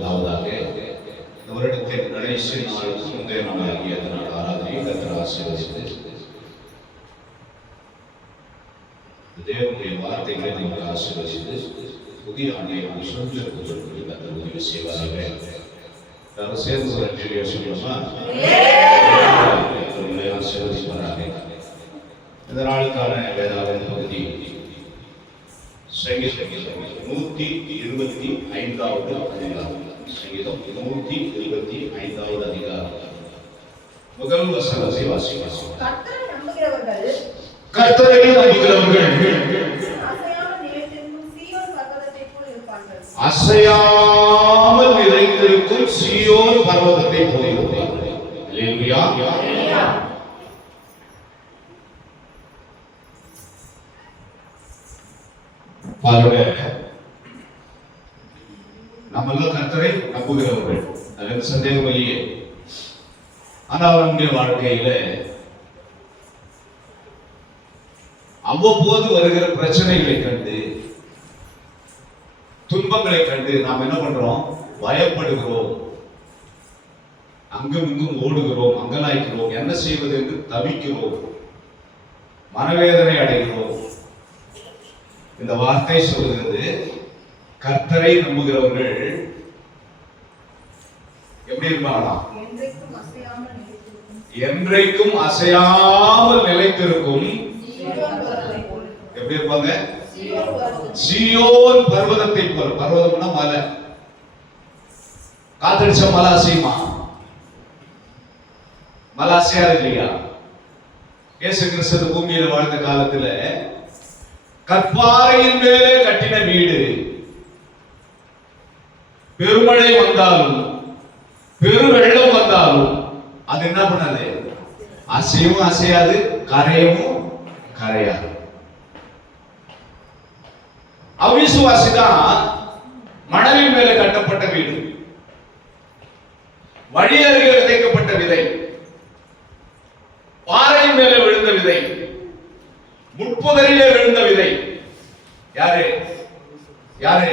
முதலாவதாக இந்த வருடத்தின் கடைசி நாளுக்கு முந்தைய நாளாகிய அதனால் ஆராதனையை கர்த்தர் ஆசீர்வதித்து தேவனுடைய வார்த்தைகளை நமக்கு ஆசீர்வதித்து புதிய ஆண்டை நாம் சுதந்திரத்துக்கு கர்த்தர் உதவி செய்வாராக. எல்லாரும் சேர்ந்து ஒரு நன்றியை சொல்லுமா? ஆசீர்வதிப்பாராக. இந்த நாளுக்கான வேதாகம பகுதி சங்கீதம் 125வது அதிகாரம். சங்கீதம் 125வது அதிகாரம் முதல் வசனத்தை வாசிக்கிறோம். கர்த்தரை நம்புகிறவர்கள் அசையாமல் நிறைந்திருக்கும் சீயோன் பர்வதத்தை போல இருப்பார்கள். அல்லேலூயா. பாருங்க, நம்மெல்லாம் கர்த்தரை நம்புகிறவர்கள், அதில் சந்தேகம் இல்லையே. ஆனால் நம்முடைய வாழ்க்கையில அவ்வப்போது வருகிற பிரச்சனைகளை கண்டு, துன்பங்களை கண்டு நாம் என்ன பண்றோம்? பயப்படுகிறோம், அங்கும் இங்கும் ஓடுகிறோம், அங்கலாய்க்கிறோம், என்ன செய்வது என்று தவிக்கிறோம், மனவேதனை அடைகிறோம். இந்த வார்த்தை சொல்கிறது, கர்த்தரை நம்புகிறவர்கள் எப்படி இருப்பாங்களாம்? என்றைக்கும் அசையாமல் நிலைத்திருக்கும். எப்படி இருப்பாங்க? சீயோன் பர்வதத்தை போல. பர்வதம்னா மலை. காத்தடிச்ச மலை அசையுமா? மலை அசையாது இல்லையா? இயேசு கிறிஸ்து பூமியில வாழ்ந்த காலத்துல கற்பாறையின் மேலே கட்டின வீடு பெருமழை வந்தாலும் பெருவெள்ளம் வந்தாலும் அது என்ன பண்ணாது? அசையவும் அசையாது, கரையவும் கரையாது. அவிசுவாசிதான் மணலின் மேலே கட்டப்பட்ட வீடு, வழி அருகே விதைக்கப்பட்ட விதை, பாறையின் மேலே விழுந்த விதை, முட்புதரிலே விழுந்த விதை. யாரு யாரு?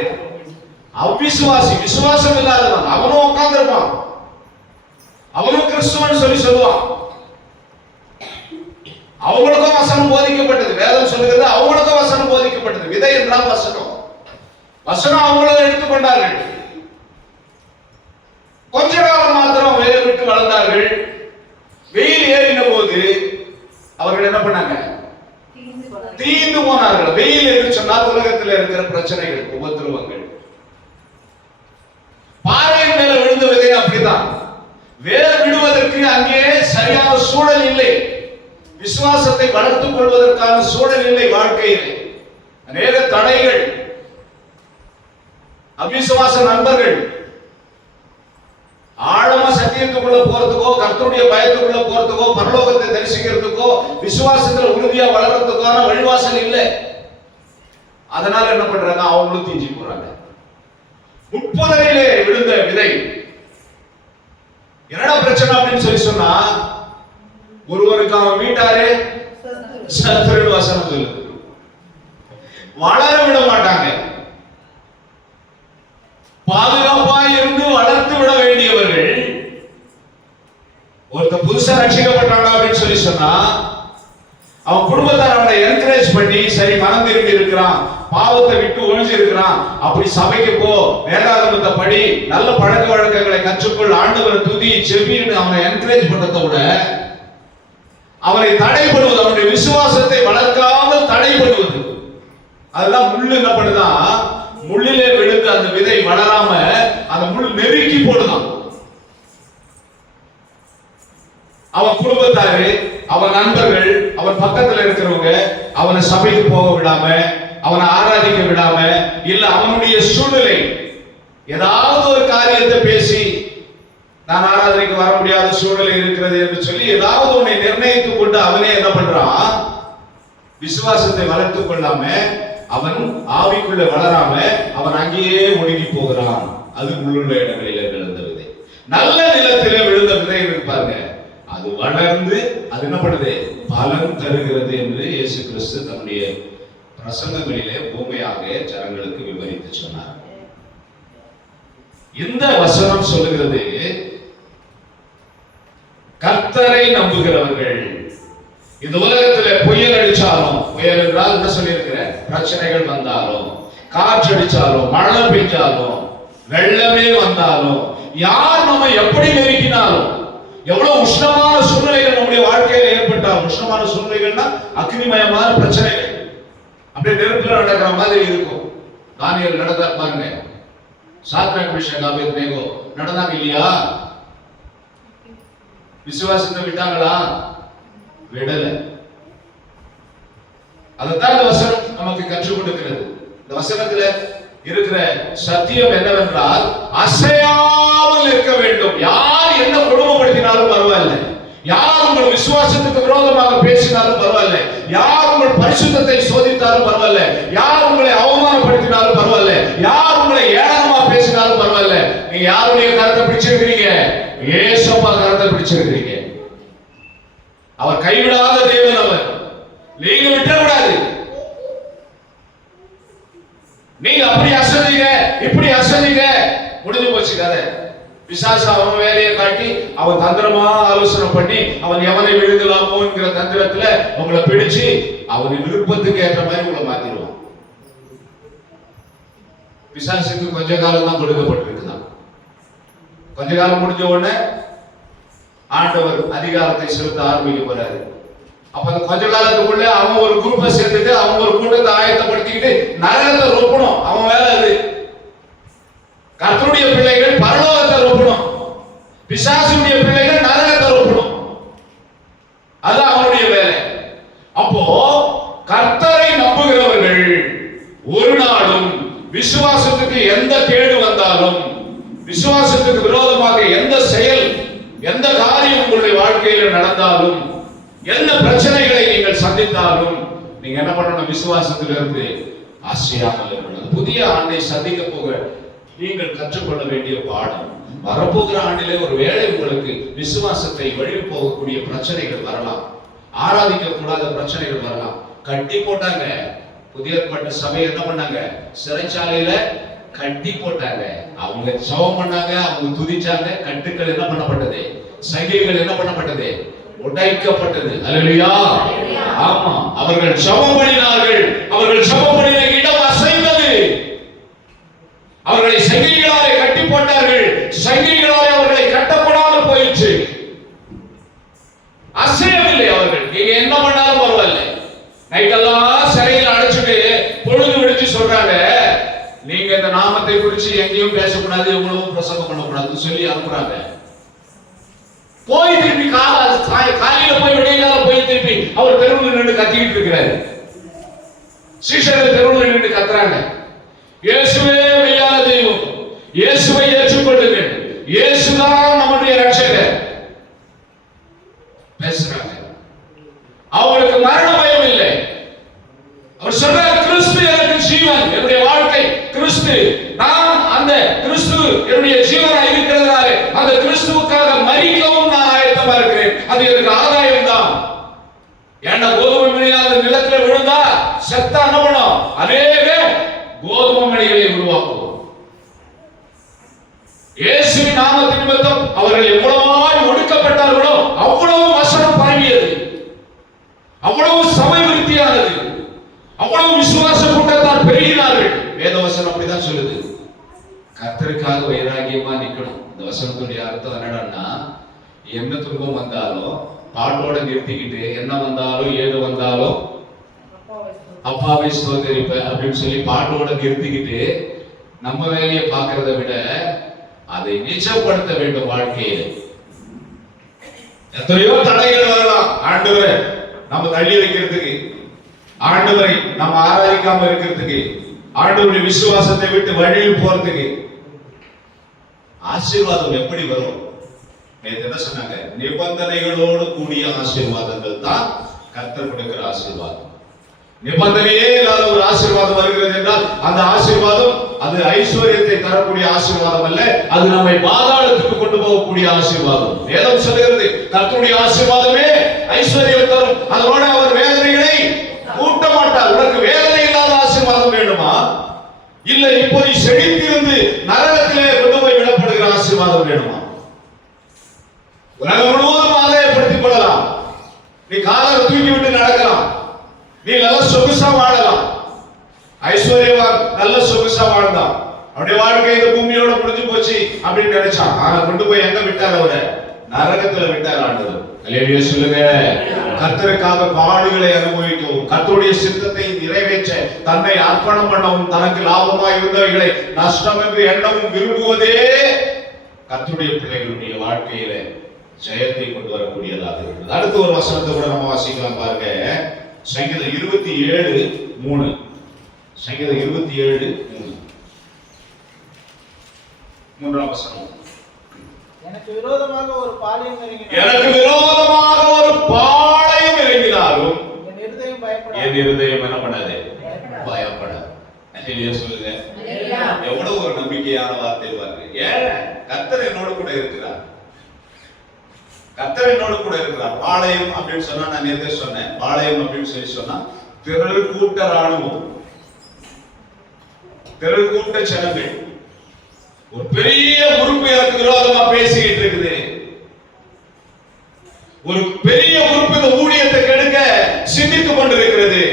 அவிசுவாசி. விசுவாசம் இல்லாதவன். அவனும் உட்கார்ந்திருப்பான், அவனும் கிறிஸ்துவன் சொல்லி சொல்லுவான். அவங்களுக்கும் வசனம் போதிக்கப்பட்டது. வேதம் சொல்லுகிறது, அவங்களுக்கும் வசனம் போதிக்கப்பட்டது. விதை என்றால் வசனம். வசனம் அவங்களும் எடுத்துக்கொண்டார்கள். கொஞ்ச காலம் மாத்திரம் வேலை விட்டு வளர்ந்தார்கள். வெயில் ஏறின போது அவர்கள் என்ன பண்ணாங்க? தீந்து போனார்கள். வெயில் என்று சொன்னால் உலகத்தில் இருக்கிற பிரச்சனைகள், உபத்திரவங்கள். பாறையின் மேல விழுந்த விதை அப்படிதான். வேர் விடுவதற்கு அங்கே சரியான சூழல் இல்லை. விசுவாசத்தை வளர்த்துக் கொள்வதற்கான சூழல் இல்லை. வாழ்க்கையில் அநேக தடைகள். அவிசுவாச நண்பர்கள். ஆழமா சத்தியத்துக்குள்ள போறதுக்கோ, கர்த்தருடைய பயத்துக்குள்ள போறதுக்கோ, பரலோகத்தை தரிசிக்கிறதுக்கோ, விசுவாசத்துல உறுதியா வளர்றதுக்கான வழிவாசல் இல்லை. அதனால என்ன பண்றாங்க? அவங்களும் தீஞ்சி போறாங்க. முட்புதரிலே விழுந்த விதை. என்னடா பிரச்சனை அப்படின்னு சொல்லி சொன்னா, ஒருவருக்கு அவன் வீட்டாரே சத்துருன்னு வசனம் சொல்லுது. வளர விட மாட்டாங்க. பாதுகாப்பா இருந்து வளர்த்து விட வேண்டியவர்கள். ஒருத்த புதுசா ரட்சிக்கப்பட்டாங்க அப்படின்னு சொல்லி சொன்னா, அவன் குடும்பத்தார் அவனை என்கரேஜ் பண்ணி, சரி மனம் திரும்பி இருக்கிறான், பாவத்தை விட்டு ஒழிஞ்சு இருக்கிறான், அப்படி சபைக்கு போ, வேதாகமத்தை படி, நல்ல பழக்க வழக்கங்களை கற்றுக்கொள், ஆண்டவரை துதி செவின்னு அவனை என்கரேஜ் பண்றதை விட அவனை தடைப்படுவது, அவனுடைய விசுவாசத்தை வளர்க்காமல் தடைப்படுவது. அதெல்லாம் முள்ளு என்ன பண்ணுதான்? முள்ளிலே விழுந்து அந்த விதை வளராம அந்த முள் நெருக்கி போடுதான். அவன் குடும்பத்தாரு, அவன் நண்பர்கள், அவன் பக்கத்துல இருக்கிறவங்க அவனை சபைக்கு போக விடாம, அவனை ஆராதிக்க விடாம, இல்ல அவனுடைய சூழ்நிலை ஏதாவது ஒரு காரியத்தை பேசி, நான் ஆராதனைக்கு வர முடியாத சூழ்நிலை இருக்கிறது என்று சொல்லி ஏதாவது ஒன்றை நிர்ணயித்துக் கொண்டு அவனே என்ன பண்றான்? விசுவாசத்தை வளர்த்துக் கொள்ளாம, அவன் ஆவிக்குள்ள வளராம அவன் அங்கேயே ஒடுங்கி போகிறான். அது உள்ளுள்ள இடங்களிலே விழுந்த விதை. நல்ல நிலத்திலே விழுந்த விதை இருப்பாங்க, அது வளர்ந்து அது என்ன பண்ணுது? பலன் தருகிறது என்று இயேசு கிறிஸ்து தன்னுடைய பிரசங்கங்களிலே பூமையாக ஜனங்களுக்கு விவரித்து சொன்னார். இந்த வசனம் சொல்லுகிறது, கர்த்தரை நம்புகிறவர்கள். இந்த உலகத்துல புயல் அடிச்சாலும், புயல் என்றால் என்ன சொல்லியிருக்கிற, பிரச்சனைகள் வந்தாலும், காற்று அடிச்சாலும், மழை பெய்ஞ்சாலும், வெள்ளமே வந்தாலும், யார் நம்ம எப்படி நெருக்கினாலும், எவ்வளவு உஷ்ணமான சூழ்நிலைகள் நம்முடைய வாழ்க்கையில ஏற்பட்டாலும், உஷ்ணமான சூழ்நிலைகள்னா அக்னிமயமான பிரச்சனைகள், அப்படியே நெருப்புல நடக்கிற மாதிரி இருக்கும். தானியேல் நடந்தா பாருங்க, சாத்ராக் மேஷாக் ஆபேத்நேகோ நடந்தாங்க இல்லையா? விசுவாசத்தை விட்டாங்களா? விடல. அதைத்தான் இந்த வசனம் நமக்கு கற்றுக் கொடுக்கிறது. இந்த வசனத்துல இருக்கிற சத்தியம் என்னவென்றால், அசையாமல் இருக்க வேண்டும். யார் என்ன குடும்பப்படுத்தினாலும் பரவாயில்ல, யார் உங்கள் விசுவாசத்துக்கு விரோதமாக பேசினாலும் பரவாயில்ல, யார் உங்கள் பரிசுத்தத்தை சோதித்தாலும் பரவாயில்ல, யார் உங்களை அவமானப்படுத்தினாலும் பரவாயில்ல, யார் உங்களை ஏளனமா பேசினாலும் பரவாயில்ல, நீங்க யாருடைய கரத்தை பிடிச்சிருக்கிறீங்க? இயேசுவா கரத்தை பிடிச்சிருக்கிறீங்க. அவர் கைவிடாத தேவன். அவர் நீங்க விட்டுறக்கூடாது. நீங்க அப்படி அசதிங்க, இப்படி அசதிங்க, முடிஞ்சு போச்சு கதை. பிசாசு அவன் வேலையை காட்டி, அவன் தந்திரமா ஆலோசனை பண்ணி, அவன் எவனை விழுங்கலாமோ என்கிற தந்திரத்துல உங்களை பிடிச்சு அவன் விருப்பத்துக்கு ஏற்ற மாதிரி உங்களை மாத்திடுவான். பிசாசுக்கு கொஞ்ச காலம் தான் கொடுக்கப்பட்டிருக்குதான். கொஞ்ச காலம் முடிஞ்ச உடனே ஆண்டவர் அதிகாரத்தை செலுத்த ஆரம்பிக்க போறாரு. அப்ப அந்த கொஞ்ச காலத்துக்குள்ள அவன் ஒரு குரூப்பை சேர்த்துட்டு, அவன் ஒரு கூட்டத்தை ஆயத்தப்படுத்திக்கிட்டு நரகத்தை ரொப்பணும். அவன் வேலை அது. கர்த்தருடைய பிள்ளைகள் பரலோகத்தை ரொப்பணும், பிசாசுடைய பிள்ளைகள் நரகத்தை ரொப்பணும். அது அவனுடைய வேலை. அப்போ கர்த்தரை நம்புகிறவர்கள் ஒரு நாளும் விசுவாசத்துக்கு எந்த கேடு வந்தாலும், விசுவாசத்துக்கு விரோதமாக எந்த செயல், எந்த காரியம் உங்களுடைய வாழ்க்கையில் நடந்தாலும், எந்த பிரச்சனைகளை நீங்கள் சந்தித்தாலும், நீங்க என்ன பண்ணணும்? விசுவாசத்திலிருந்து அசையாமல் இருக்கணும். புதிய ஆண்டை சந்திக்க போக நீங்கள் கற்றுக்கொள்ள வேண்டிய பாடம். வரப்போகிற ஆண்டிலே ஒரு வேளை உங்களுக்கு விசுவாசத்தை வழி போகக்கூடிய பிரச்சனைகள் வரலாம், ஆராதிக்க கூடாத பிரச்சனைகள் வரலாம். கட்டி போட்டாங்க. புதிய ஏற்பாட்டு சபை என்ன பண்ணாங்க? சிறைச்சாலையில கட்டி போட்டாங்க. அவங்க ஜெபம் பண்ணாங்க, அவங்க துதிச்சாங்க. கட்டுக்கள் என்ன பண்ணப்பட்டது? சங்கிலிகள் என்ன பண்ணப்பட்டது? உடைக்கப்பட்டது. அல்லேலூயா. ஆமா, அவர்கள் ஜெபம் பண்ணினார்கள். அவர்கள் ஜெபம் பண்ணின இடம் அசைந்தது. அவர்களை சங்கிலிகளாலே கட்டி போட்டார்கள். சங்கிலிகளாலே அவர்களை கட்டப்படாமல் போயிற்று. அசையவில்லை அவர்கள். நீங்க என்ன பண்ணாலும் பரவாயில்லை. நைட்டெல்லாம் சிறையில் அடைச்சிட்டு பொழுது விடுச்சு சொல்றாங்க, நீங்க இந்த நாமத்தை குறித்து எங்கேயும் பேசக்கூடாது, எவ்வளவு பிரசங்கம் பண்ணக்கூடாதுன்னு சொல்லி அனுப்புறாங்க. போய் திருப்பி காலையில போய் விடையில போய் திருப்பி அவர் தெருவில் நின்று கத்திக்கிட்டு இருக்கிறாரு. சீஷர்கள் தெருவில் நின்று கத்துறாங்க, இயேசுவே மெய்யான தெய்வம், இயேசுவை ஏற்றுக்கொள்ளுங்கள், இயேசுதான் நம்முடைய ரட்சகர் பேசுறாங்க. அவருக்கு மரண பயம் இல்லை. அவர் சொல்றார், கிறிஸ்து எனக்கு ஜீவன், என்னுடைய வாழ்க்கை கிறிஸ்து, நான் அந்த கிறிஸ்து என்னுடைய ஜீவனாக இருக்கிறதுனால அந்த கிறிஸ்துவுக்காக மரிக்கவும் நான் ஆயத்தமா இருக்கிறேன். அது எனக்கு ஆதாயம் தான். ஏன்னா கோதுமை மணியாவது நிலத்துல விழுந்தா செத்தா என்ன பண்ணும்? அநேக கோதுமை மணிகளை உருவாக்கும். இயேசுவின் நாமத்தின் நிமித்தம் அவர்கள் எவ்வளவாய் ஒடுக்கப்பட்டார்களோ அவ்வளவு வசனம் பரவியது, அவ்வளவு சபை விருத்தியானது, அவ்வளவு விசுவாச கூட்டத்தார் பெருகினார்கள். வேத வசனம் அப்படிதான் சொல்லுது. கர்த்தருக்காக வைராகியமா நிக்கணும். இந்த வசனத்துடைய அர்த்தம் என்னடான்னா, என்ன துன்பம் வந்தாலும் பாட்டோட நிறுத்திக்கிட்டு, என்ன வந்தாலும் ஏது வந்தாலும் அப்பாவை ஸ்தோத்திரிப்ப அப்படின்னு சொல்லி பாட்டோட நிறுத்திக்கிட்டு நம்ம வேலையை பார்க்கறத விட அதை நிஜப்படுத்த வேண்டும் வாழ்க்கையில். எத்தனையோ தடைகள் வரலாம் ஆண்டவரை நம்ம தள்ளி வைக்கிறதுக்கு, ஆண்டவரை நம்ம ஆராதிக்காம இருக்கிறதுக்கு, ஆண்டவருடைய விசுவாசத்தை விட்டு வழியில் போறதுக்கு. ஆசீர்வாதம் எப்படி வரும்? நேற்று என்ன சொன்னாங்க? நிபந்தனைகளோடு கூடிய ஆசீர்வாதங்கள் தான் கர்த்தர் கொடுக்கிற ஆசீர்வாதம். நிபந்தனையே இல்லாத ஒரு ஆசீர்வாதம் வருகிறது என்றால் அந்த ஆசீர்வாதம் அது ஐஸ்வர்யத்தை தரக்கூடிய ஆசீர்வாதம் அல்ல, அது நம்மை பாதாளத்துக்கு கொண்டு போகக்கூடிய ஆசீர்வாதம். வேதம் சொல்லுகிறது, கர்த்தருடைய ஆசீர்வாதமே ஐஸ்வர்யம் தரும், அதோட அவர் வேதனைகளை கூட்ட மாட்டார். உனக்கு வேதனை இல்லாத ஆசீர்வாதம் வேண்டுமா? இல்ல இப்போ நீ செழித்திருந்து நரகத்திலே கொண்டு போய் விட ஆசீர்வாதம் வேணுமா? உலகம் முழுவதும் ஆதாயப்படுத்திக் கொள்ளலாம். நீ காலரை தூக்கி விட்டு நடக்கலாம். நீ நல்ல சொகுசா வாழலாம். ஐஸ்வர்யவான் நல்ல சொகுசா வாழ்ந்தான். அவருடைய வாழ்க்கை இந்த பூமியோட முடிஞ்சு போச்சு அப்படின்னு நினைச்சான். ஆனா கொண்டு போய் எங்க விட்டார்? அவரை நரகத்துல விட்டார் ஆண்டவர். அல்லேலூயா சொல்லுங்க. கர்த்தருக்காக பாடுகளை அனுபவிக்கவும், கர்த்தருடைய சித்தத்தை நிறைவேற்ற தன்னை அர்ப்பணம் பண்ணவும், தனக்கு லாபமாய் இருந்தவைகளை நஷ்டம் என்று எண்ணவும் விரும்புவதே கர்த்தருடைய பிள்ளைகளுடைய வாழ்க்கையில ஜெயத்தை கொண்டு வரக்கூடியதாக இருக்கிறது. அடுத்த ஒரு வசனத்தை கூட நம்ம வாசிக்கலாம் பாருங்க. சங்கீதம் 27:3. சங்கீதம் 27:3. 3ஆம் வசனம். எனக்கு விரோதமாக ஒரு பாளையம் இறங்கினாலும் என் இருதயம் என்ன பண்ணாது? பயப்படாது. அல்லேலூயா சொல்லுங்க. எவ்வளவு ஒரு நம்பிக்கையான வார்த்தை பாருங்க. ஏன்? கர்த்தர் என்னோடு கூட இருக்கிறார். கர்த்தர் என்னோடு கூட இருக்கிறார். பாளையம் அப்படின்னு சொன்னா, நான் நேரத்தை சொன்னேன், பாளையம் அப்படின்னு சொல்லி சொன்னா திரள் கூட்ட ராணுவம், திரள் கூட்ட ஜனங்கள். ஒரு பெரிய உறுப்பு எனக்கு விரோதமா பேசிக்கிட்டு இருக்குது. ஒரு பெரிய உறுப்பு இந்த ஊழியத்தை கெடுக்க சிந்தித்துக் கொண்டிருக்கிறது.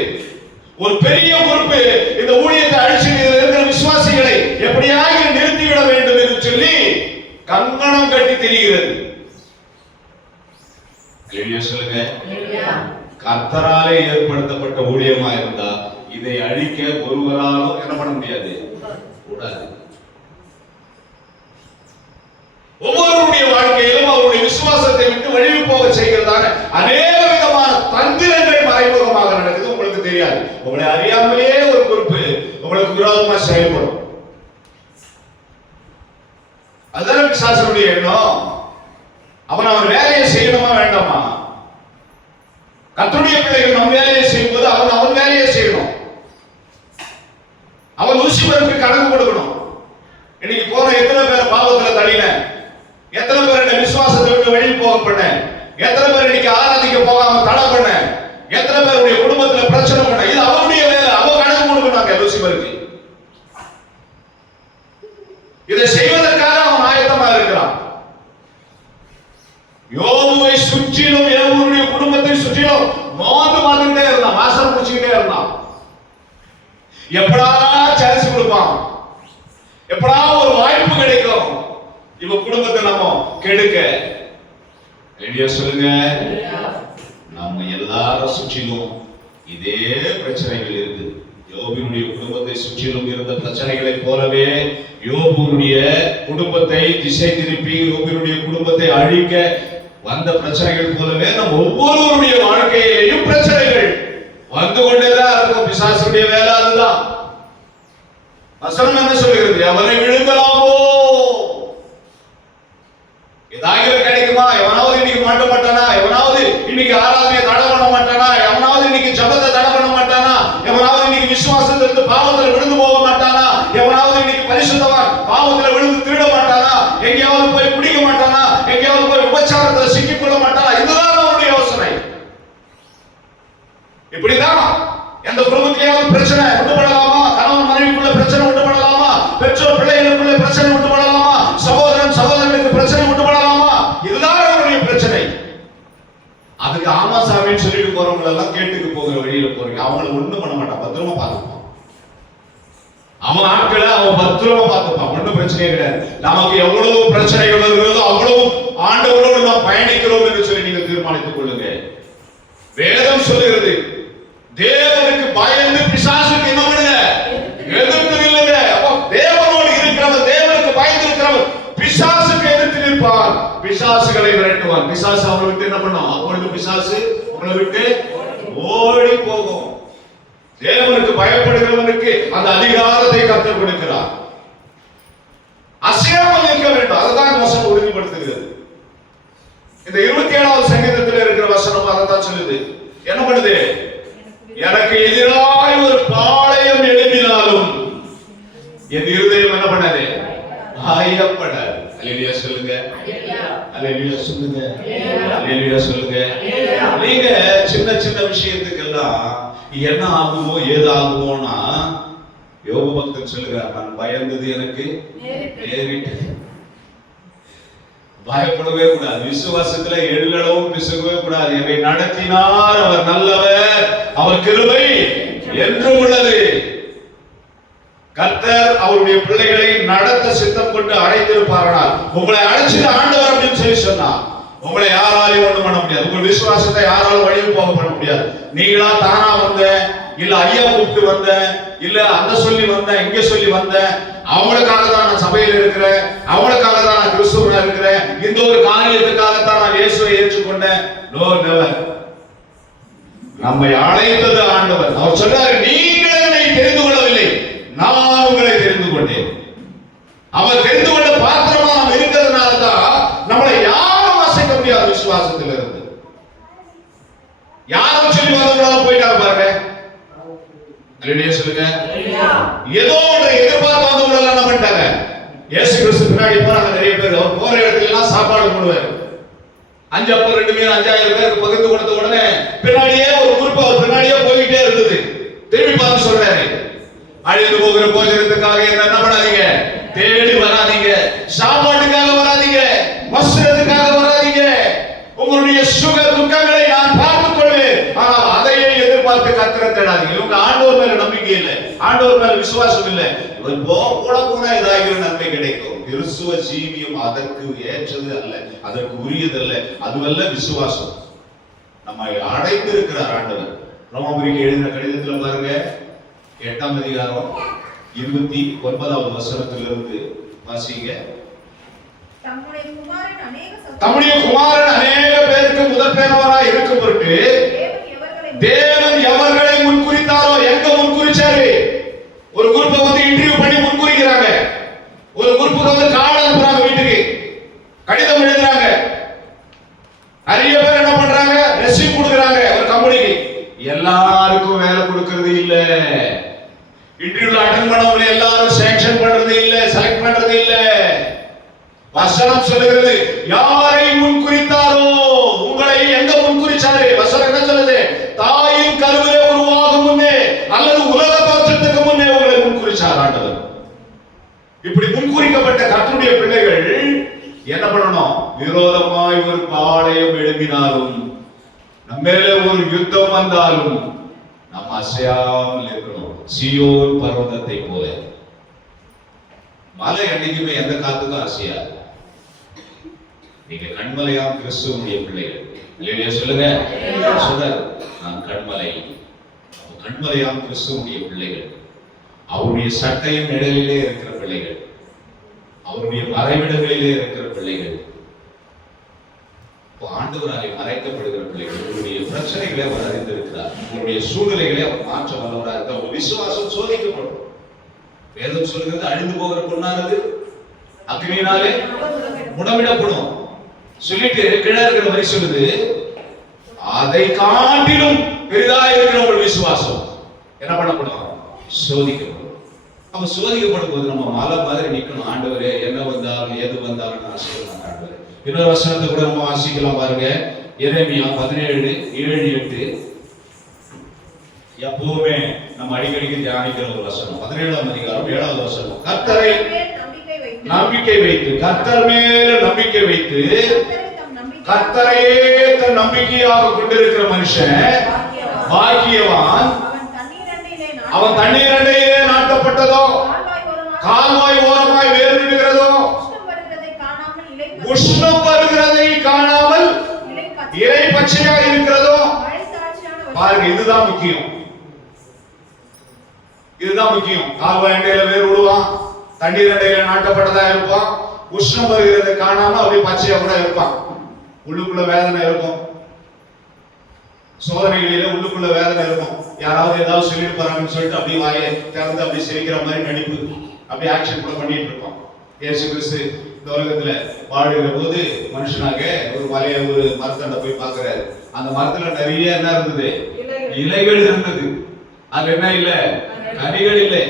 ஒரு பெரிய உறுப்பு இந்த ஊழியத்தை அழிச்சு இருக்கிற விசுவாசிகளை எப்படியாக நிறுத்திவிட வேண்டும் என்று சொல்லி கங்கணம் கட்டி திரிகிறது. சொல்லுங்க. கர்த்தராலே ஏற்படுத்தப்பட்ட ஊழியமா இருந்தா இதை அழிக்க ஒருவராலும் என்ன பண்ண முடியாது, கூடாது. ஒவ்வொருடைய வாழ்க்கையிலும் அவருடைய விசுவாசத்தை விட்டு வழிவு போக செய்கிறதான அநேக விதமான தந்திரங்கள் மறைமுகமாக நடக்குது. உங்களுக்கு தெரியாது. உங்களை அறியாமலேயே ஒரு பொறுப்பு உங்களுக்கு விரோதமா செயல்படும். அதுதான் பிசாசனுடைய எண்ணம். அவன் வேலையை செய்யணுமா வேண்டாமா? கர்த்தருடைய பிள்ளைகள் நம் வேலையை செய்யும்போது அவன் வேலையை செய்யணும். அவன் லூசிபருக்கு கணக்கு கொடுக்கணும். இன்னைக்கு போற எத்தனை பேர் பாவத்துல தள்ளின, எத்தனை பேர் என்ன விசுவாசத்தை விட்டு வெளியே போக பண்ண, எத்தனை பேர் இன்னைக்கு ஆராதிக்க போகாம தடை பண்ண, எத்தனை பேருடைய குடும்பத்துல பிரச்சனை பண்ண. இது அவனுடைய வேலை. அவன் கணக்கு கொடுக்கணும் லூசிபருக்கு. இதை செய்வதற்காக அவன் ஆயத்தமா இருக்கிறான். யோபுவை சுற்றிலும், யோபுடைய குடும்பத்தை சுற்றிலும் நோந்து பார்த்துக்கிட்டே இருந்தான், வாசல் முடிச்சுக்கிட்டே இருந்தான். எப்படா சான்ஸ் கொடுப்பான், எப்படா ஒரு வாய்ப்பு கிடைக்கும் இவ குடும்பத்தை நம்ம கெடுக்க. ரெடியா சொல்லுங்க. நம்ம எல்லாரும் சுற்றிலும் இதே பிரச்சனைகள் இருக்கு. யோபுடைய குடும்பத்தை சுற்றிலும் இருந்த பிரச்சனைகளை போலவே யோபுடைய குடும்பத்தை திசை திருப்பி யோபுடைய குடும்பத்தை அழிக்க வந்த பிரச்சனைகள் போலவே நம்ம ஒவ்வொருவருடைய வாழ்க்கையிலேயும் பிரச்சனைகள் வந்து கொண்டேதான் இருக்கும். பிசாசுடைய வேலை அதுதான். வசனம் என்ன சொல்கிறது? அவனை விழுங்கலாமோ, ஏதாவது கிடைக்குமா? எவனாவது இன்னைக்கு மாட்ட மாட்டானா? எவனாவது இன்னைக்கு ஆராதனையை தடை பண்ண மாட்டானா? எவனாவது இன்னைக்கு ஜபத்தை தடை பண்ண மாட்டானா? எவனாவது இன்னைக்கு விசுவாசத்திலிருந்து பாவத்துல விழுந்து போக மாட்டானா? எவனாவது இன்னைக்கு பரிசுத்தவான் பாவத்துல விழுந்து திருட மாட்டானா? எங்கேயாவது போய் குடிக்க மாட்டானா? எங்கேயாவது போய் உபச்சாரத்துல சிக்கிக் கொள்ள மாட்டானா? இதுதான் அவனுடைய யோசனை. இப்படிதான் எந்த குடும்பத்திலேயாவது பிரச்சனை உண்டு பண்ணலாமா? கணவன் மனைவிக்குள்ள பிரச்சனை உண்டு பண்ணலாமா? பெற்றோர் பிள்ளைகளுக்குள்ள பிரச்சனை உண்டு பண்ணலாமா? சகோதரன் சகோதரனுக்கு பிரச்சனை உண்டு பண்ணலாமா? இதுதான் அவனுடைய பிரச்சனை. அதுக்கு ஆமா சாமின்னு சொல்லிட்டு போறவங்க எல்லாம் கேட்டுக்கு போகிற வழியில போறீங்க. அவங்களை ஒண்ணும் பண்ண மாட்டான், பத்திரமா பார்த்துப்பான். அவன் ஆட்களை அவன் பத்திரமா பார்த்துப்பான். ஒன்றும் பிரச்சனையே கிடையாது. நமக்கு எவ்வளவு பிரச்சனைகள் இருக்கிறதோ அவ்வளவு ஆண்டவரோடு நாம் பயணிக்கிறோம் என்று சொல்லி நீங்க தீர்மானித்துக் கொள்ளுங்க. வேதம் சொல்லுகிறது, தேவனுக்கு பயந்து பிசாசுக்கு என்ன பண்ணுங்க, எதிர்த்து நில்லுங்க. அப்போ தேவனோடு இருக்கிறவன், தேவனுக்கு பயந்து இருக்கிறவன் பிசாசுக்கு எதிர்த்து நிற்பான், பிசாசுகளை விரட்டுவான். பிசாசு அவனை விட்டு என்ன பண்ணும்? அப்பொழுது பிசாசு உங்களை விட்டு ஓடி போகும். தேவனுக்கு பயப்படுகிறவனுக்கு அந்த அதிகாரத்தை கர்த்தர் கொடுக்கிறார். அசையாமல் இருக்க வேண்டும். அதுதான் வசனம் உறுதிப்படுத்துகிறது. இந்த 27வது சங்கீதத்தில் இருக்கிற வசனம் அதைத்தான் சொல்லுது. என்ன பண்ணுது? எனக்கு எதிராக ஒரு பாளையம் எழுப்பினாலும் என் இருதயம் என்ன பண்ணாது? பயப்படாது. அல்லேலூயா சொல்லுங்க. அல்லேலூயா சொல்லுங்க. அல்லேலூயா சொல்லுங்க. நீங்க சின்ன சின்ன விஷயத்துக்கெல்லாம் என்ன ஆகுமோ ஏதாகுமோனா, யோபு பக்தன் சொல்லுகிறார், நான் பயந்தது எனக்கு நேரிட்டது. பயப்படவே கூடாது. விசுவாசத்துல எள்ளளவும் பிசகவே கூடாது. என்னை நடத்தினார், அவர் நல்லவர், அவர் கிருபை என்றும் உள்ளது. கர்த்தர் அவருடைய பிள்ளைகளை நடத்த சித்தம் கொண்டு அழைத்திருப்பார்கள். உங்களை அழைச்சது ஆண்டவர் அப்படின்னு சொல்லி சொன்னார். உங்களை யாராலையும் ஒண்ணும் பண்ண முடியாது. உங்கள் விசுவாசத்தை யாராலும் வழியில் போக பண்ண முடியாது. நீங்களா தானா வந்த, இல்ல ஐயா கூப்பிட்டு வந்த, இல்ல அந்த சொல்லி வந்த, இங்க சொல்லி வந்த, அவங்களுக்காக தான் நான் சபையில் இருக்கிறேன், அவங்களுக்காக தான் நான் கிறிஸ்துவனா இருக்கிறேன், இந்த ஒரு காரியத்துக்காகத்தான் நான் இயேசுவை ஏற்றுக்கொண்டேன். No, never. நம்மை அழைத்தது ஆண்டவர். அவர் சொல்றாரு, நீங்கள் என்னை தெரிந்து கொள்ளவில்லை, நான் உங்களை தெரிந்து கொண்டேன். அவர் தெரிந்து கொண்ட பாத்திரமா நாம் இருக்கிறதுனால தான் நம்மளை யாரும் அசைக்க முடியாது. விசுவாசத்தில் இருந்து யாரும் சொல்லி வந்தவங்களால போயிட்டாங்க பாருங்க. சொல்லுங்க. ஏதோ ஒன்றை எதிர்பார்த்து வந்தவங்க எல்லாம் என்ன பண்ணிட்டாங்க? இயேசு கிறிஸ்து பின்னாடி போறாங்க நிறைய பேர். அவர் போற இடத்துல எல்லாம் சாப்பாடு போடுவார். 5 அப்பம் 2 மீன் 5000 பேருக்கு பகிர்ந்து கொடுத்த உடனே பின்னாடியே ஒரு குரூப் அவர் பின்னாடியே போயிட்டே இருந்தது. திரும்பி பார்த்து சொல்றாரு, அழிந்து போகிற போஜனத்துக்காக என்ன பண்ணாதீங்க, தேடி வராதீங்க, சாப்பாட்டுக்காக வராதீங்க, வஸ்திரத்துக்காக வராதீங்க. உங்களுடைய சுக துக்கங்களை நான் பார்த்துக் கொள்வேன், ஆனால் அதையே எதிர்பார்த்து கர்த்தரை தேடாதீங்க. இவங்க ஆண்டவர் மேல நம்பிக்கை இல்லை, ஆண்டவர் மேல விசுவாசம் இல்லை. இவன் போனா ஏதாவது நன்மை கிடைக்கும். கிறிஸ்துவ ஜீவியம் அதற்கு ஏற்றது அல்ல, அதற்கு உரியதல்ல. அதுவல்ல விசுவாசம். நம்மை அழைத்து இருக்கிறார் ஆண்டவர். ரோமபுரிக்கு எழுதின கடிதத்துல பாருங்க, 8ஆம் அதிகாரம் 29வது வசனத்திலிருந்து வாசிங்க. தம்முடைய குமாரன் அநேக பேருக்கு முதற்பேனவராய் இருக்கும் பொருட்டு தேவன் எவர்களை முன்குறித்தாரோ. எங்க முன்குறிச்சாரு? ஒரு குரூப்பை வந்து இன்டர்வியூ பண்ணி முன்குறிக்கிறாங்க, ஒரு குரூப்புக்கு வந்து கார்டு அனுப்புறாங்க, வீட்டுக்கு கடிதம் எழுதுறாங்க. நிறைய பேர் என்ன பண்றாங்க? ரெஸ்யூம் கொடுக்கறாங்க ஒரு கம்பெனிக்கு. எல்லாருக்கும் வேலை கொடுக்கிறது இல்ல. இன்டர்வியூல அட்டெண்ட் பண்ணவங்க எல்லாரும் செலக்ஷன் பண்றது இல்ல, செலக்ட் பண்றது இல்ல. வசனம் சொல்லுகிறது, யாரை முன்குறித்தாரோ. உங்களை எங்க முன்குறிச்சாரு? வசனம் என்ன சொல்லுது? தாயின் கருவிலே உருவாகும் முன்னே அல்லது உலக தோற்றத்துக்கு முன்னே உங்களை முன்குறிச்சார் ஆண்டவர். இப்படி முன்குறிக்கப்பட்ட கர்த்தருடைய பிள்ளைகள் என்ன பண்ணணும்? விரோதமாய் ஒரு பாளையம் எழுப்பினாலும், நம்மேல ஒரு யுத்தம் வந்தாலும் நாம் அசையாமல் இருக்கணும். சீயோன் பர்வதத்தை போல. மலை அன்னைக்குமே எந்த காத்துக்கும் அசையாது. நீங்க கண்மலையாம் கிறிஸ்துவனுடைய பிள்ளைகள் இல்லையா? சொல்லுங்க. சொல்றாரு, நான் கண்மலை. கண்மலையாம் கிறிஸ்துவனுடைய பிள்ளைகள், அவருடைய சட்டையின் நிழலிலே இருக்கிற பிள்ளைகள், அவருடைய மறைவிடங்களிலே இருக்கிற பிள்ளைகள், ஆண்டவராலே மறைக்கப்படுகிற பிள்ளைகள். உங்களுடைய பிரச்சனைகளை அவர் அறிந்திருக்கிறார், உங்களுடைய சூழ்நிலைகளை அவர் மாற்ற வல்லவராக இருக்கிறார். உங்கள் விசுவாசம் சோதிக்கப்படும். வேதம் சொல்கிறது, அழிந்து போகிற பொன்னானது அக்னியினாலே முடமிடப்படும் சொல்லிட்டு கீழே இருக்கிற வரி சொல்லுது, அதை காட்டிலும் பெரிதாக இருக்கிற உங்கள் விசுவாசம் என்ன பண்ணப்படும்? சோதிக்கப்படும். அப்ப சோதிக்கப்படும் போது நம்ம மலை மாதிரி நிக்கணும். ஆண்டவரே, என்ன வந்தாலும் எது வந்தாலும் நான் சொல்லுவேன் ஆண்டவரே. இன்னொரு வசனத்தை கூட நம்ம வாசிக்கலாம் பாருங்க. எரேமியா 17:7-8 எப்பவுமே நம்ம அடிக்கடிக்கு தியானிக்கிற ஒரு வசனம். 17ஆம் அதிகாரம் 7வது வசனம். கர்த்தரை நம்பிக்கை வைத்து, கர்த்தர் மேல நம்பிக்கை வைத்து, கர்த்தரையே தன் நம்பிக்கையாக கொண்டிருக்கிற மனுஷன் பாக்கியவான். அவன் தண்ணீர் அண்டையிலே நாட்டப்பட்டதோ, கால்வாய் ஓரமாய் வேறு விடுகிறதோ, உஷ்ணம் வருகிறதை காணாமல் இலை பச்சையா இருக்கிறதோ. பாருங்க, இதுதான் முக்கியம், இதுதான் முக்கியம். கால்வாய் அண்டையில வேறு விடுவான், தண்ணீர் அண்டையில நாட்டப்பட்டதா இருப்பான், உஷ்ணம் வருகிறதை காணாம அப்படியே பச்சையா கூட இருப்பான். உள்ளுக்குள்ள வேதனை இருக்கும், சோதனைகளில உள்ளுக்குள்ள வேதனை இருக்கும். யாராவது ஏதாவது சொல்லிட்டு போறாங்கன்னு சொல்லிட்டு அப்படியே வாயை திறந்து அப்படியே சிரிக்கிற மாதிரி நடிப்பு, அப்படியே ஆக்ஷன் கூட பண்ணிட்டு இருப்பான். இயேசு கிறிஸ்து இந்த உலகத்துல வாழுகிற போது மனுஷனாக ஒரு மரத்தண்டை போய் பார்க்கிறாரு. அந்த மரத்துல நிறைய என்ன இருந்தது? இலைகள் இருந்தது. அது என்ன இல்ல? கனிகள் இல்லை.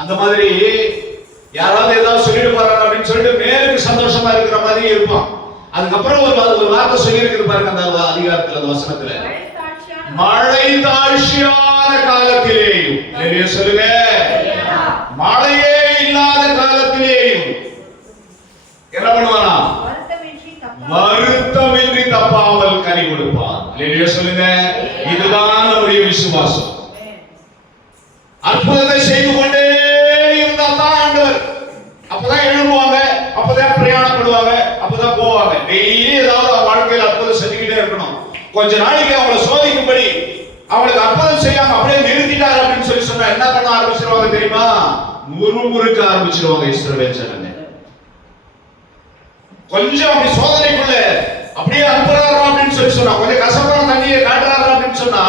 அந்த மாதிரி யாராவது ஏதாவது சொல்லிட்டு போறாங்க அப்படின்னு சொல்லிட்டு மேலுக்கு சந்தோஷமா இருக்கிற மாதிரி இருப்பான். அதுக்கப்புறம் ஒரு வார்த்தை சொல்லி இருக்கு பாருங்க அந்த அதிகாரத்துல, அந்த வசனத்துல, மழை தாழ்ச்சியான காலத்திலேயும். சொல்லுங்க, மழையே இல்லாத காலத்திலேயும் என்ன பண்ணுவானா? அல்லேலூயா சொல்லுங்க. இதுதான் நம்முடைய விசுவாசம். அற்புதத்தை செய்து கொண்டே இருந்தால் தான் ஆண்டவர். அப்பதான் எழுதுவாங்க, அப்பதான் பிரயாணப்படுவாங்க, அப்பதான் போவாங்க. டெய்லி ஏதாவது வாழ்க்கையில் அற்புதம் செஞ்சுக்கிட்டே இருக்கணும். கொஞ்ச நாளைக்கு அவங்களை சோதிக்கும்படி அவங்களுக்கு அற்புதம் செய்யாம அப்படியே நிறுத்திட்டார் அப்படின்னு சொல்லி சொன்னா என்ன பண்ண ஆரம்பிச்சிருவாங்க தெரியுமா? முறுமுறுக்க ஆரம்பிச்சிருவாங்க இஸ்ரவேல் ஜனங்க. கொஞ்சம் அப்படி சோதனைக்குள்ள அப்படியே அனுப்புறாரு அப்படின்னு சொல்லி சொன்னா, கொஞ்சம் கசப்பான தண்ணியை காட்டுறாரு அப்படின்னு சொன்னா,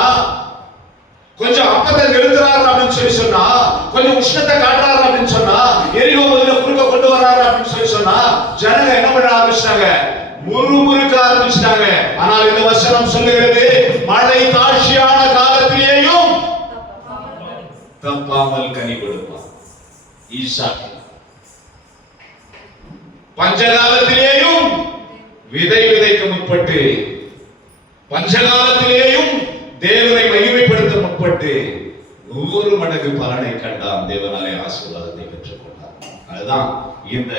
கொஞ்சம் அப்பத்தை நிறுத்துறாரு அப்படின்னு சொல்லி சொன்னா, கொஞ்சம் உஷ்ணத்தை காட்டுறாரு அப்படின்னு சொன்னா, எரிகோ முதல்ல குறுக்க கொண்டு வர்றாரு அப்படின்னு சொல்லி சொன்னா, ஜனங்க என்ன பண்ண ஆரம்பிச்சிட்டாங்க? முறுமுறுக்க ஆரம்பிச்சிட்டாங்க. ஆனால் இந்த வசனம் சொல்லுகிறது, மழை தாழ்ச்சியான காலத்திலேயும் தப்பாமல் கனி கொடுப்பார். ஈசாக்கு பஞ்சகாலத்திலேயும் விதை விதைக்க முற்பட்டு, பஞ்சகாலத்திலேயும் தேவனை மகிமைப்படுத்த முற்பட்டு 100 மடங்கு பலனை கண்டான். தேவனாலே ஆசீர்வாதத்தை பெற்றுக் கொண்டார். அதுதான் இந்த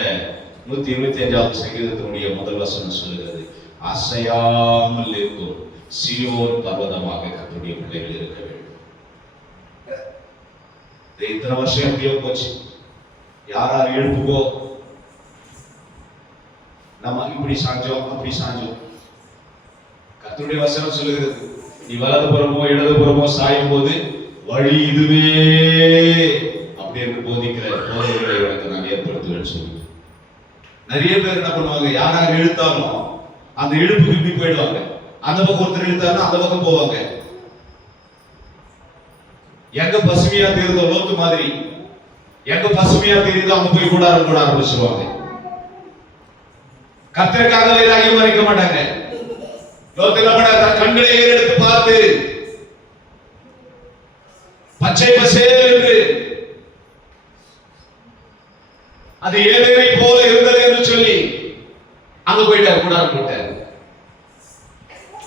125வது சங்கீதத்தினுடைய முதல் வசனம் சொல்லுகிறது, அசையாமல் இருக்கும் சீயோன் பர்வதமாக கர்த்தருடைய பிள்ளைகள் இருக்க வேண்டும். இத்தனை வருஷம் எப்படியோ போச்சு. யார் எழுப்புகோ, நம்ம இப்படி சாஞ்சோம் அப்படி சாஞ்சோம். கர்த்தருடைய வசனம் சொல்லுகிறது, நீ வலது புறமோ இடது புறமோ சாயும் போது வழி இதுவே அப்படி என்று போதிக்கிற போதனைகளை உனக்கு நான் ஏற்படுத்துவேன்னு சொல்லி நிறைய பேர் என்ன பண்ணுவாங்க? யாராக இழுத்தாலும் அந்த இழுப்புக்கு இப்படி போயிடுவாங்க. அந்த பக்கம் ஒருத்தர் இழுத்தாருன்னா அந்த பக்கம் போவாங்க. எங்க பசுமையா தெரியுதோ லோத்து மாதிரி, எங்க பசுமையா தெரியுதோ அங்க போய் கூடாரம் கூட ஆரம்பிச்சிருவாங்க. கர்த்தருக்காக வைராகியம் இருக்க மாட்டாங்க. லோத்து என்ன பண்ண, தன் கண்களை ஏறெடுத்து பார்த்து பச்சை பசேல் என்று அது ஏதேனை போல இருந்தது என்று சொல்லி அங்க போயிட்டார், கூடாரம் போட்டார்.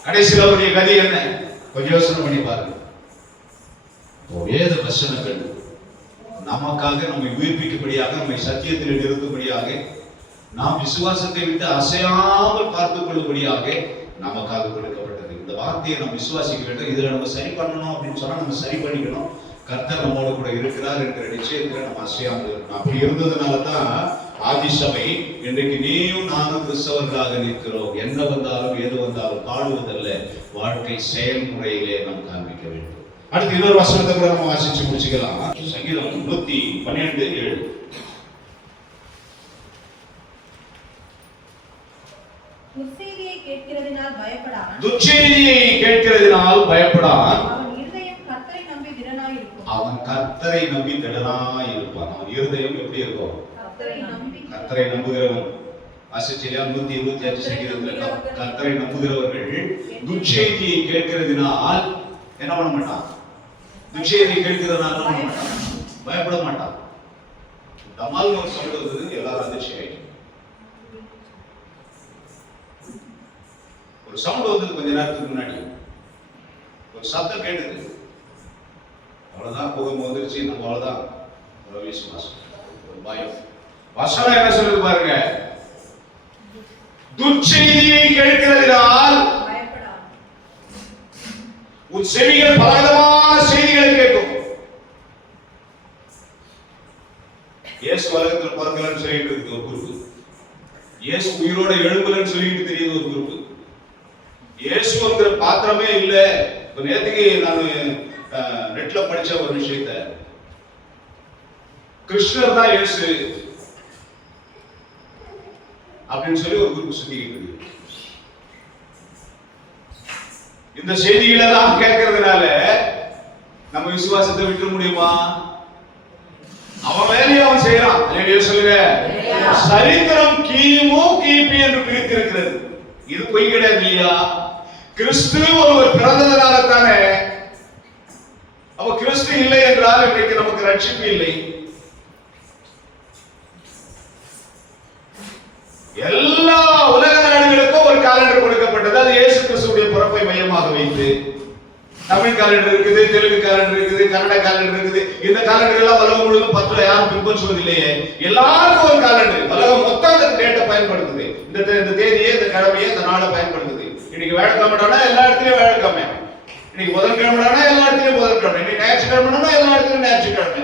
கடைசியில் அவருடைய கதி என்ன? கொஞ்சம் யோசனை பண்ணி பாருங்க. வேத வசனங்கள் நமக்காக நம்மை உயிர்ப்பிக்கும்படியாக, நம்மை சத்தியத்தில் நிறுத்தும்படியாக, நாம் விசுவாசத்தை விட்டு அசையாமல் பார்த்துக் கொள்ளும்படியாக நமக்காக கொடுக்கப்பட்டது. இந்த வார்த்தையை நம்ம விசுவாசிக்க வேண்டும். இதுல நம்ம சரி பண்ணணும் அப்படின்னு சொன்னா நம்ம சரி பண்ணிக்கணும். கர்த்தர் நம்மோடு கூட இருக்கிறார் என்கிற நிச்சயத்துல நம்ம அசையாமல் இருக்கணும். அப்படி இருந்ததுனால தான் ஆதி சபை இன்றைக்கு நீயும் நானும் கிறிஸ்தவர்களாக நிற்கிறோம். என்ன வந்தாலும் ஏது வந்தாலும் பாடுவதல்ல, வாழ்க்கை செயல்முறையிலே நாம் காண்பிக்க வேண்டும். அடுத்து இன்னொரு வசனத்தை கூட நம்ம வாசிச்சு முடிச்சுக்கலாம். சங்கீதம் 112:7. துர்ச்செய்தியை கேட்கிறதினால் பயப்படான். துர்ச்செய்தியை கேட்கிறதினால் பயப்படான். அவன் இருதயம் கர்த்தரை நம்பி திடனாய் இருக்கும். அவன் கர்த்தரை நம்பி திடனாய் இருப்பான். அவன் இருதயம் எப்படி இருக்கும்? கர்த்தரை நம்புகிறவன். வாசிச்சையா 125 சங்கீதத்துல கர்த்தரை நம்புகிறவர்கள் துர்ச்செய்தியை கேட்கிறதினால் என்ன பண்ண மாட்டான்? துர்ச்செய்தியை கேட்கிறதுனால என்ன பண்ண மாட்டான்? பயப்பட மாட்டான். தமால் ஒரு சவுண்ட் வந்தது, எல்லாரும் அதிர்ச்சி ஆயிடுச்சு. ஒரு சவுண்ட் வந்தது கொஞ்ச நேரத்துக்கு முன்னாடி, ஒரு சத்தம் கேட்டது. அவ்வளவுதான், புகம் வந்துருச்சு, நம்ம அவ்வளவுதான். ஒரு விசுவாசம், ஒரு பயம். வசனம் என்ன சொல்லுது பாருங்க, துர்ச்செய்தியை கேட்கிறதினால் பயப்படான். உன் செவிகள் பலவிதமான செய்திகளை கேட்கும். இயேசு உலகத்தில் பிறக்கலன்னு சொல்லிட்டு இருக்கு ஒரு குரூப், இயேசு உயிரோட எழும்பலன்னு சொல்லிட்டு தெரியுது ஒரு குரூப், இயேசுங்கிற பாத்திரமே இல்ல. இப்ப நேற்றுக்கு நான் நெட்ல படிச்ச ஒரு விஷயத்த, கிருஷ்ணர் தான் இயேசு அப்படின்னு சொல்லி ஒரு குரூப் சுத்திக்கிட்டு இருக்கு. இந்த செய்திகளை எல்லாம் கேட்கறதுனால நம்ம விசுவாசத்தை விட்டுற முடியுமா? அவன் வேலையை அவன் செய்யறான். சொல்லுங்க, சரித்திரம் கிமு கிபி என்று பிரித்திருக்கிறது. இது பொய் கிடையாது இல்லையா? கிறிஸ்து ஒருவர் பிறந்ததனால்தானே. அப்ப கிறிஸ்து இல்லை என்றால் இன்றைக்கு நமக்கு ரட்சிப்பு இல்லை. எல்லா உலக நாடுகளுக்கும் ஒரு காலண்டர் கொடுக்கப்பட்டது. அது இயேசு கிறிஸ்துடைய பிறப்பை மையமாக வைத்து. தமிழ் காலண்டர் இருக்குது, தெலுங்கு காலண்டர் இருக்குது, கன்னட காலண்டர் இருக்குது. இந்த காலண்டர் எல்லாம் உலகம் முழுவதும் 10 யாரும் பின்பற்றுவது இல்லையே. எல்லாருக்கும் ஒரு காலண்டர், உலகம் மொத்தம் அந்த டேட்டை பயன்படுத்துது. இந்த தேதியை, இந்த கிழமையை, இந்த நாளை பயன்படுத்துது. இன்னைக்கு வேலைக்கிழமைனா எல்லா இடத்துலயும் வேலைக்கிழமை, இன்னைக்கு புதன்கிழமைனா எல்லா இடத்துலயும் புதன்கிழமை, இன்னைக்கு ஞாயிற்றுக்கிழமைனா எல்லா இடத்துலயும் ஞாயிற்றுக்கிழமை,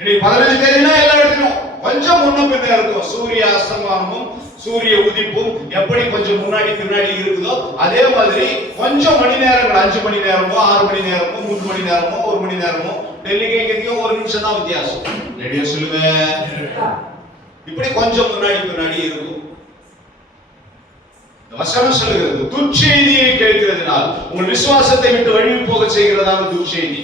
இன்னைக்கு 15 தேதினா எல்லா இடத்துலயும் கொஞ்சம் முன்ன பின்ன இருக்கும். சூரிய அஸ்தமானமும் சூரிய உதிப்பும் எப்படி கொஞ்சம் முன்னாடி பின்னாடி இருக்குதோ அதே மாதிரி கொஞ்சம் மணி நேரங்கள் 5 மணி நேரமோ 6 மணி நேரமோ 3 மணி நேரமோ 1 மணி நேரமோ டெல்லிக்கு எங்கேயும் 1 நிமிஷம் தான் வித்தியாசம். ரெடியா சொல்லுங்க. இப்படி கொஞ்சம் முன்னாடி பின்னாடி இருக்கும். வசனம் சொல்லுகிறது, துர்ச்செய்தியை கேட்கிறதுனால் உங்கள் விசுவாசத்தை விட்டு வழி போக செய்கிறதான துர்ச்செய்தி,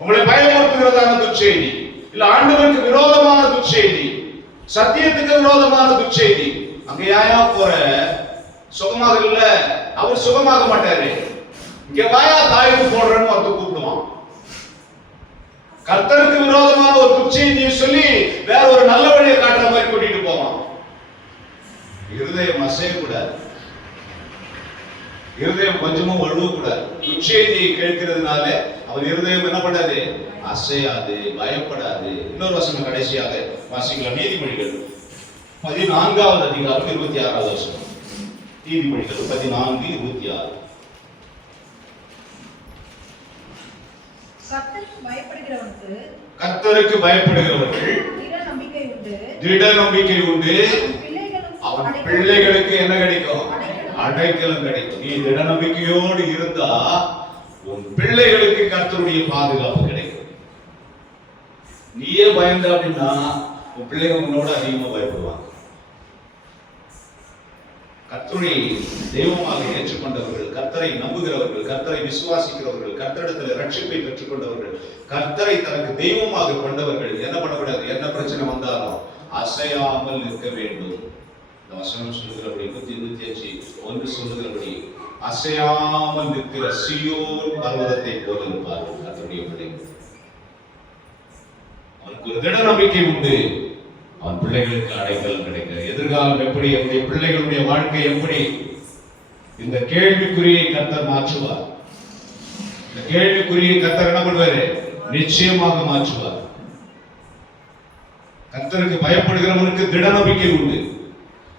உங்களை பயமுறுத்துகிறதான துர்ச்செய்தி, இல்ல ஆண்டவருக்கு விரோதமான துர்ச்செய்தி, சத்தியத்துக்கு விரோதமான துர்ச்செய்தி. அங்க யாயா போற சுகமாக இல்ல, அவர் சுகமாக மாட்டாரு. இங்க வாயா தாய்க்கு போடுறன்னு ஒருத்தர் கூப்பிடுவான். கர்த்தருக்கு விரோதமான ஒரு துர்ச்செய்தியை சொல்லி வேற ஒரு நல்ல வழியை காட்டுற மாதிரி கூட்டிட்டு போவான். இருதயம் அசையக்கூடாது, இருதயம் கொஞ்சமும் வழுவக்கூடாது. துர்ச்செய்தியை கேட்கிறதுனால அவன் இருதயம் என்ன பண்ணாது, அசையாது, பயப்படாது. இன்னொரு வசனம் கடைசியாக வாசிக்கலாம். நீதிமொழிகள் 14வது அதிகாரம் 26வது வசனம். நீதிமொழிகள் 14:26. கர்த்தருக்கு பயப்படுகிறவர்கள் திட நம்பிக்கை உண்டு, அவன் பிள்ளைகளுக்கு என்ன கிடைக்கும், அடைக்கலம் கிடைக்கும். நீ திட நம்பிக்கையோடு இருந்தா உன் பிள்ளைகளுக்கு கர்த்தருடைய பாதுகாப்பு கிடைக்கும். நீயே பயந்த அப்படின்னா உன் பிள்ளைங்க உன்னோட அதிகமா பயப்படுவாங்க. கர்த்தரை தெய்வமாக ஏற்றுக்கொண்டவர்கள், கர்த்தரை நம்புகிறவர்கள், கர்த்தரை விசுவாசிக்கிறவர்கள், கர்த்தரிடத்தில் ரட்சிப்பை பெற்றுக்கொண்டவர்கள், கர்த்தரை தனக்கு தெய்வமாக கொண்டவர்கள் என்ன பண்ணக்கூடாது, என்ன பிரச்சனை வந்தாலும் அசையாமல் இருக்க வேண்டும். இந்த வசனம் சொல்லுகிறபடி 125:1 சொல்லுகிறபடி அசையாமல் நிற்கிற சீயோன் பர்வதத்தை போல இருப்பார்கள் கர்த்தருடைய பிள்ளைகள். அவனுக்கு ஒரு திட நம்பிக்கை உண்டு, அவன் பிள்ளைகளுக்கு அடைக்கலம் கிடைக்கிறது. எதிர்காலம் எப்படி, அவருடைய பிள்ளைகளுடைய வாழ்க்கை எப்படி, இந்த கேள்விக்குறியை கர்த்தர் மாற்றுவார். இந்த கேள்விக்குறியை கர்த்தர் என்ன பண்ணுவாரு, நிச்சயமாக மாற்றுவார். கர்த்தருக்கு பயப்படுகிறவனுக்கு திட நம்பிக்கை உண்டு.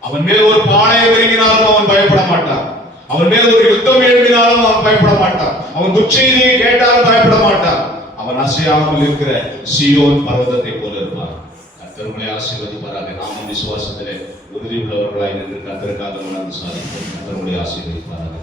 அவன் மேல் ஒரு பாளையம் இறங்கினாலும் அவன் பயப்பட மாட்டான். அவன் மேல் ஒரு யுத்தம் எழுப்பினாலும் அவன் பயப்பட மாட்டான். அவன் துர்ச்செய்தியை கேட்டாலும் பயப்பட மாட்டான். அவன் அசையாமல் இருக்கிற சீயோன் பர்வதத்தை போல இருப்பான். கர்த்தர்களை ஆசீர்வதிப்பாராக. நாமும் விசுவாசத்திலே உறுதி உள்ளவர்களாய் நின்று கர்த்தருக்காக மனது சாதிப்போம். கர்த்தர்களை ஆசீர்வதிப்பாராக.